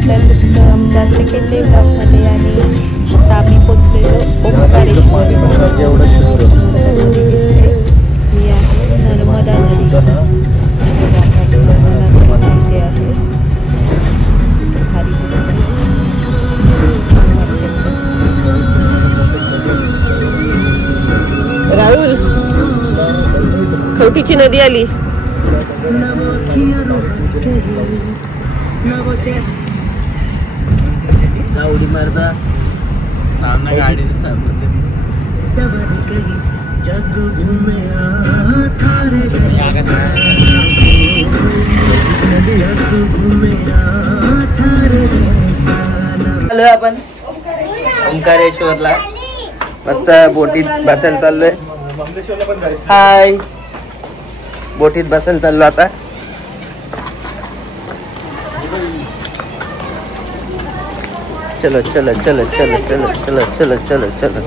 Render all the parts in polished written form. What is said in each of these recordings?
स्वागत आहे तुमचं आमच्या सेकंड डे ब्लॉगमध्ये. आणि आता आम्ही पोचलेलो ओंकारेश्वर. नदी दिसते ही आहे नर्मदा नदी. नर्मदा नदी इथे आहे. भारी दिसते. राहुल खवटीची नदी आली. उडी मारता गाडी आलोय आपण ओंकारेश्वरला. मस्त बोटीत बसायला चाललोय. हाय, बोटीत बसायला चाललो आता. चलो चलो चलो चलो चलो चलो चलो चलो चलो.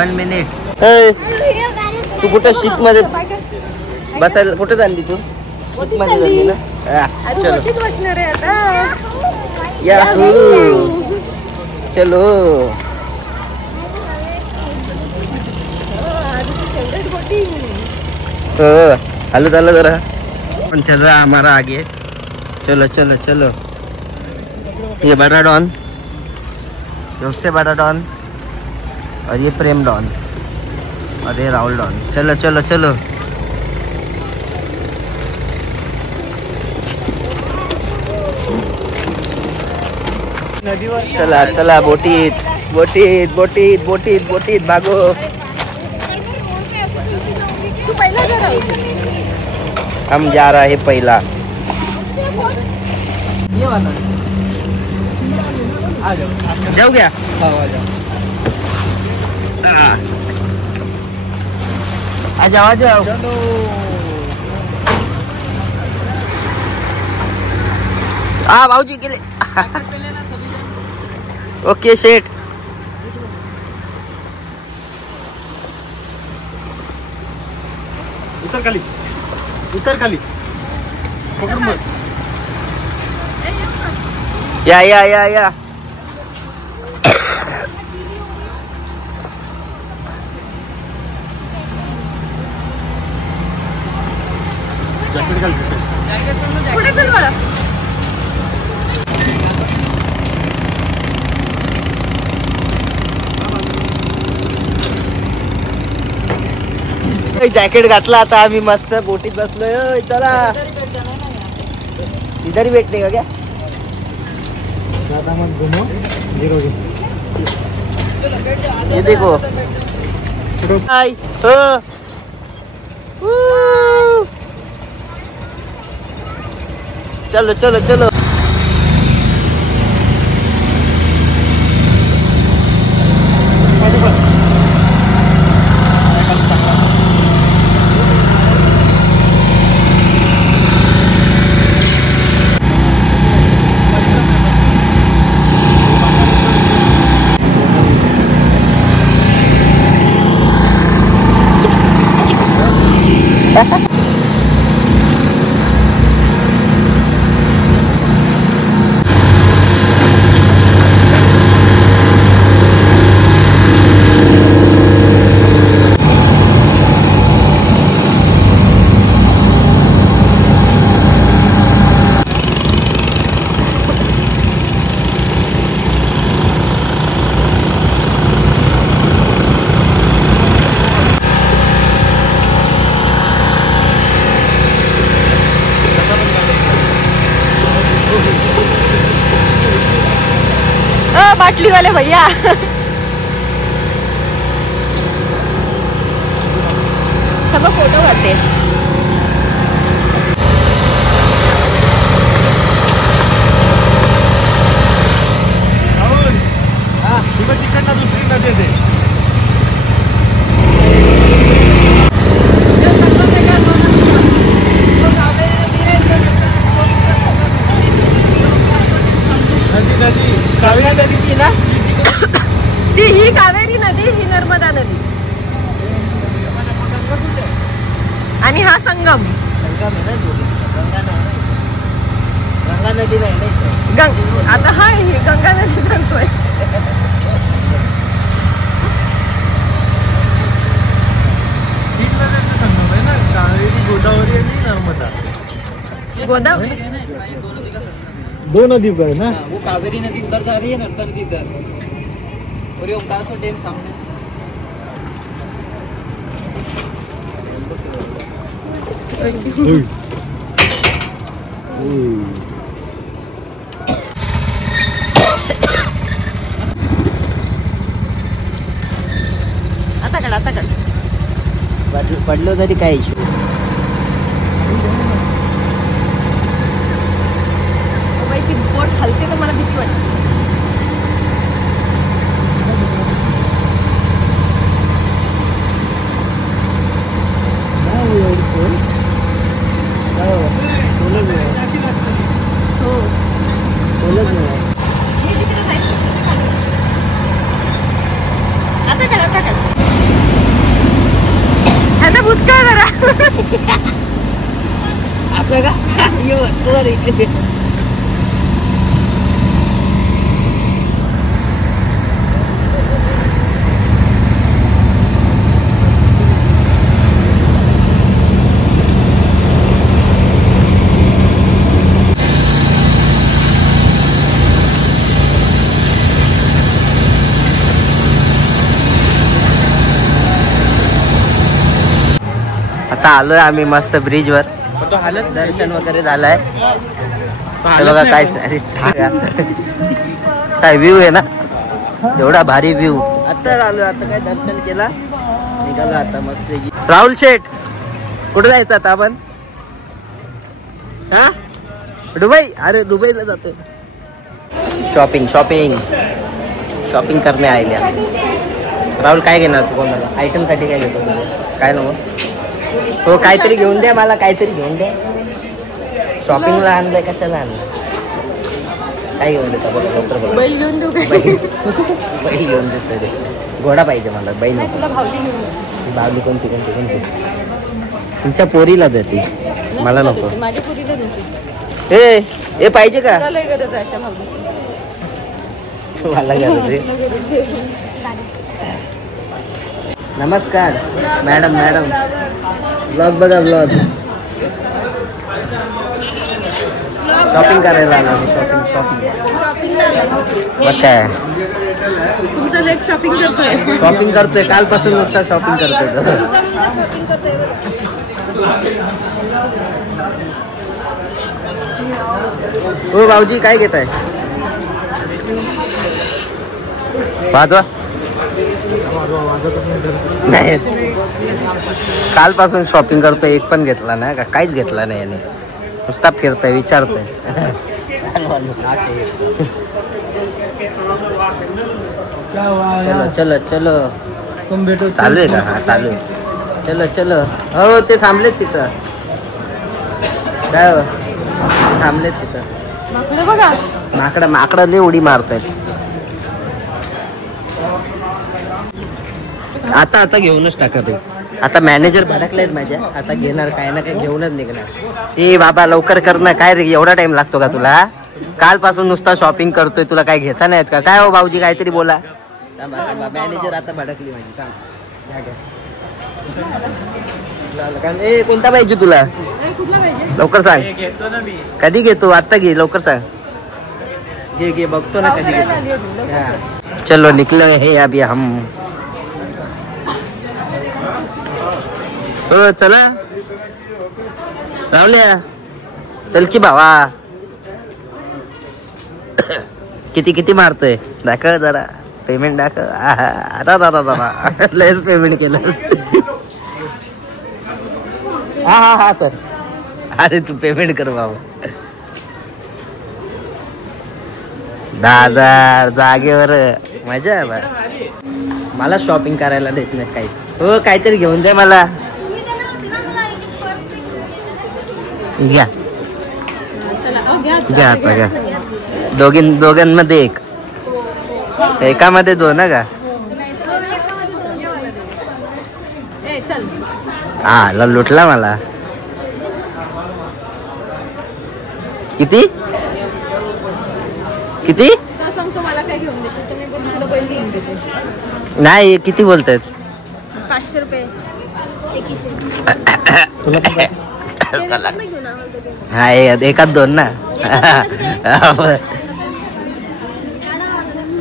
1 minute. तू कुठं शिप मध्ये बसायला कुठे चालली तू? शिप मध्ये चालली ना. चलो बसणार आहे आता. याहू चलो. हेलो चलो जरा. चल रहा हमारा आगे. चलो चलो चलो. ये बड़ा डॉन, सबसे बड़ा डॉन, और ये प्रेम डॉन, और ये राहुल डॉन. चलो चलो चलो. चला चला बोटीत बोटीत बोटीत बोटीत बोटीत भागो. हम जा रहे हैं पहला. ये वाला आ जाओ. जाओ क्या? हाँ आ जाओ. आ जाओ आ जाओ. हाँ भाऊजी के लिए. ओके शेठ. उतर खाली, उतर खाली. या या या या. पुढे चल बाळा. जॅकेट घातला आता आम्ही मस्त बोटीत बसलोय. चला इधर ही बैठने का क्या? ये देखो. हाय हो. चलो चलो चलो. बाटली वाले भैया. सगळं फोटो काढते. तिकडनं दुसरी नदी आहे. कावेरी नदी थी ना. ही कावेरी नदी, ही नर्मदा नदी. आणि हा संगम. संगम आहे ना दोघी. गंगा नाही ना इथे. गंगा नदी नाही ना इथे. आता हा ही गंगा नदी सांगतोय. तीन नद्यांचा संगम आहे ना, कावेरी, गोदावरी आणि नर्मदा. गोदावरी दो नदी है ना. वो कावेरी नदी उधर जा रही है, नर्मदा नदी इधर, और ये ओमकारेश्वर डैम सामने. आता कड. पडलो तरी काय इशू. बाई ती बोट हलते तर मला भीती वाटते. हो आता कड. आता बुचका जरा. आपलं का ये वर इकडे. आता आलोय आम्ही मस्त ब्रिज वर. दर्शन वगैरे झालंय. बघा काय अरे काय व्ह्यू आहे ना, एवढा भारी व्ह्यू. आता आलोय, आता काय दर्शन केला, निघालो आता मस्त. राहुल शेठ कुठे जायचं आता आपण? हा दुबई. अरे दुबईला जातो. शॉपिंग शॉपिंग शॉपिंग करणे आल्या. राहुल काय घेणार तू? कोणाला आयटम साठी काय घेतो तुझं? काय नको हो, काहीतरी घेऊन द्या मला, काहीतरी घेऊन द्या. शॉपिंगला आणलंय, कशाला आणलं? काय घेऊन देता बघा लवकर बघा. बैल घेऊन देऊ काय? बैल घेऊन देतो रे. घोडा पाहिजे मला, बैल नाही, नको. तुला भावली घेऊन. बावली कोणती कोणती कोणती? तुमच्या पोरीला देते, मला नको. माझ्या पुरीला देते. ए पाहिजे का? तुला लय गरज आहे अशा भावलीची. मला गरज आहे. नमस्कार मॅडम. ब्लॉग बघा, ब्लॉग. शॉपिंग करायला आलो मी. शॉपिंग मग काय तुमचं लेट शॉपिंग करतोय. शॉपिंग करतोय कालपासून नुसता शॉपिंग करतोय. हो भाऊजी काय घेताय? वाजवा. नाही कालपासून शॉपिंग करतोय, एक पण घेतला नाही का? काहीच घेतला नाही याने. नुसता फिरतोय, विचारतोय. चलो चलो चलो. तुम भेटो. चालू आहे का? हा चालू आहे. चलो चलो. हो ते थांबलेत तिथं. काय हो? थांबलेत तिथं. माकडं बघा. माकडं लय उडी मारतायत. आता घेऊनच टाकत आहे. आता मॅनेजर भडकलेत माझ्या. आता घेणार काय ना काय घेऊनच निघणार. ते बाबा लवकर कर ना. काय रे एवढा टाइम लागतो का तुला? कालपासून नुसता शॉपिंग करतोय, तुला काय घेता नाहीत का? काय हो भाऊजी काहीतरी बोला. मॅनेजर आता भडकली माझी. काम ए कोणता पाहिजे तुला? कुठला पाहिजे? लवकर सांग. कधी घेतो? आता घे, लवकर सांग. घे बघतो ना कधी घेतो. चलो निकले हे अभी हम. हो चला रावल्या, चल की भावा. किती मारतोय दाखव जरा. पेमेंट दाखव. लयच पेमेंट केलं. हा सर. अरे तू पेमेंट कर बाबा. 10,000 जागेवर. मजा आहे बा. मला शॉपिंग करायला देत नाही काही. हो काहीतरी घेऊन द्या मला. घ्या आता घ्या. दोघांमध्ये एक, एकामध्ये दोन का? ए चल. हा लुटला मला. किती किती तर सांगतो मला काय घेऊन देते. तुम्ही बोलून तुला बैल घेऊन देते. नाही किती बोलतायत. 500 रुपये एकीचे. हा एकात दोन ना.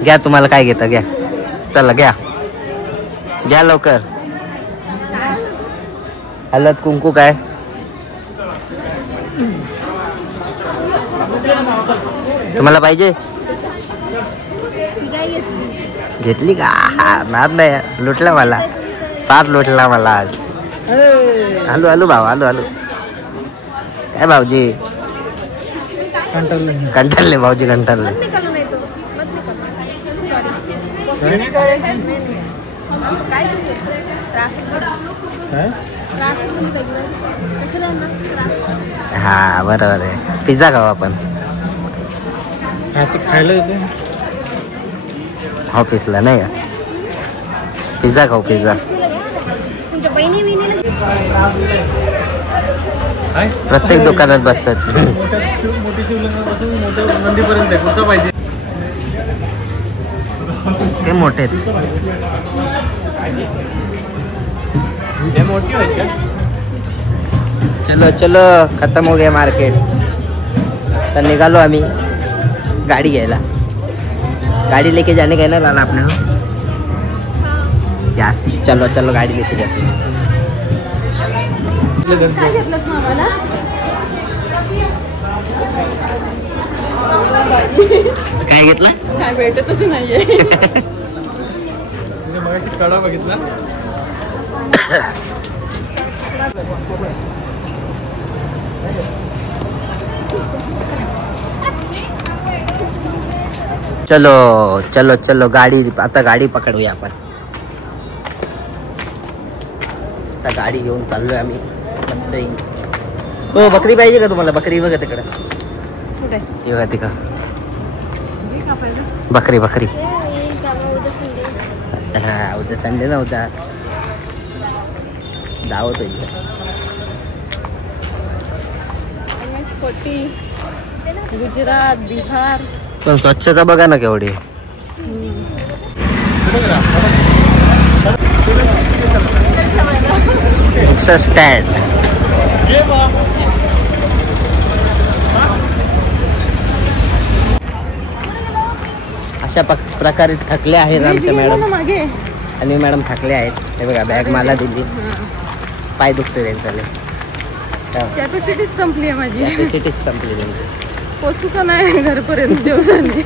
घ्या तुम्हाला काय घेता घ्या. चला घ्या घ्या लवकर. हळद कुंकू काय तुम्हाला पाहिजे. घेतली का. नाद नाही लुटला मला. फार लुटला मला आज. आलू आलू भाऊ आलू आलू. काय भाऊजी कंटाळले भाऊजी कंटाळले. हा बरोबर आहे. पिझ्झा खाऊ आपण खायला येते ऑफिसला नाही का. पिझ्झा खाऊ पिझ्झा. प्रत्येक दुकानात बसतात. मोठी शिवलिंगापासून मोठ्या नंदीपर्यंत कुठं पाहिजे ते मोठे मोठी आहे. चलो चलो खत्म हो गया मार्केट. तर निघालो आम्ही गाड़ी घ्यायला. गाड़ी लेके जाने का है ना लाला आपने. यस चलो चलो गाड़ी लेके जाते. काय घेतलंस मामाला. काय घेतला. काय भेटतच नाहीये. मगाशी कडा बघितला. चलो चलो चलो गाडी आता गाडी पकडूया आपण. आता गाडी घेऊन चाललोय आम्ही मस्त. हो बकरी पाहिजे का तुम्हाला. बकरी बघा तिकडं. कुठे बघा तिकडं बकरी बकरी. हा उद्या संडे नव्हता. दावत होईल. गुजरात बिहार. पण स्वच्छता बघा ना केवढी. स्टँड अशा प्रकारे थकले आहेत आमच्या मॅडम. मागे आणि मॅडम थकले आहेत. हे बघा बॅग मला दिली. पाय दुखते त्यांचा. कॅपॅसिटीच संपली आहे माझी. कॅपॅसिटीच संपली त्यांची. पोचू का नाही घरपर्यंत दिवसाने.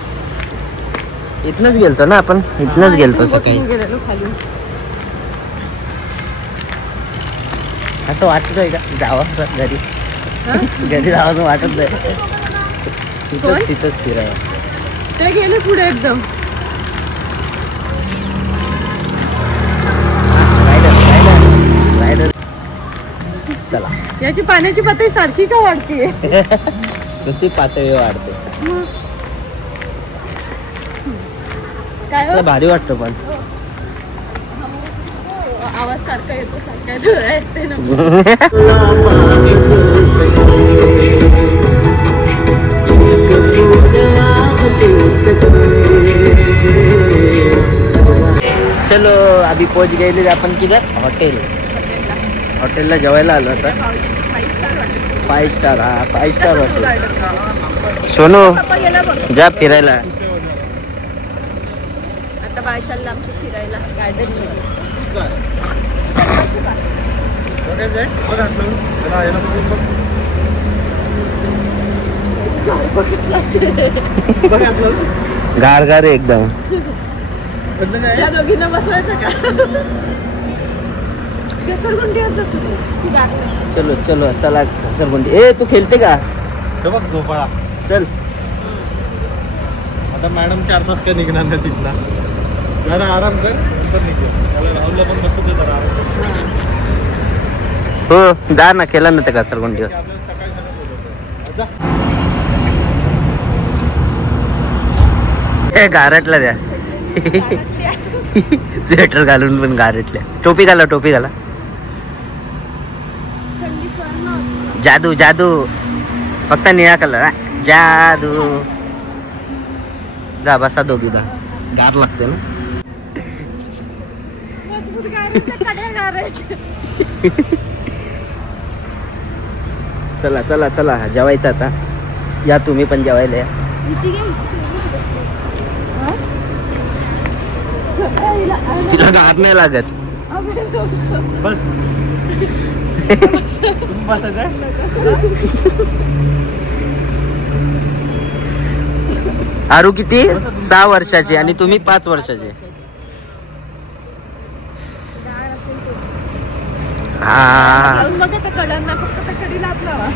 इथनच गेलतो ना आपण. इथनच गेलतो सकाळी. गेलेलो खाली. असं वाटत आहे का जावं घरी. घरी जावं वाटत नाही. तिथंच तिथंच फिरावं. ते गेले पुढे एकदम. रायडर चला. याची पाण्याची पातळी सारखी का वाढतीये. नुसती पातळी वाढते. काय हो? भारी वाटतं पण. आवाज सारखा येतो सारखा येते ना. चलो अभी पहुंच गेले आपण किधर. हॉटेलला जेवायला आलो आता. 5 स्टार. हा 5 स्टार हॉटेल. सोनू जा फिरायला. आता बाय चाललं आमचं फिरायला गार्डन गार गार एकदम. या दोघींना बसवायचं का. घसरगुंडी होतं तुम्ही. चलो चलो चला घसरगुंडी. ए तू खेळते का. बघ झोपाळा. चल आता मॅडम 4 तास काय निघणार नाही तिथला. जरा आराम कर नंतर निघू. राहुलला पण बसू दे जरा आराम. हो जा ना. केला ना ते घसरगुंडीवर. गारटला द्या. स्वेटर घालून पण गारटल्या. टोपी घाला टोपी घाला. जादू जादू फक्त निळा कलर जादू. जा बसा दोघी जा. गार लागते ना. चला चला चला जेवायचं आता. या तुम्ही पण जेवायला या. तिला हात नाही लागत. बस तुम्ही बसायचं. आरू किती 6 वर्षाची आणि तुम्ही 5 वर्षाचे. हा बघा त्या कडांना फक्त त्या कडीला हात लावा.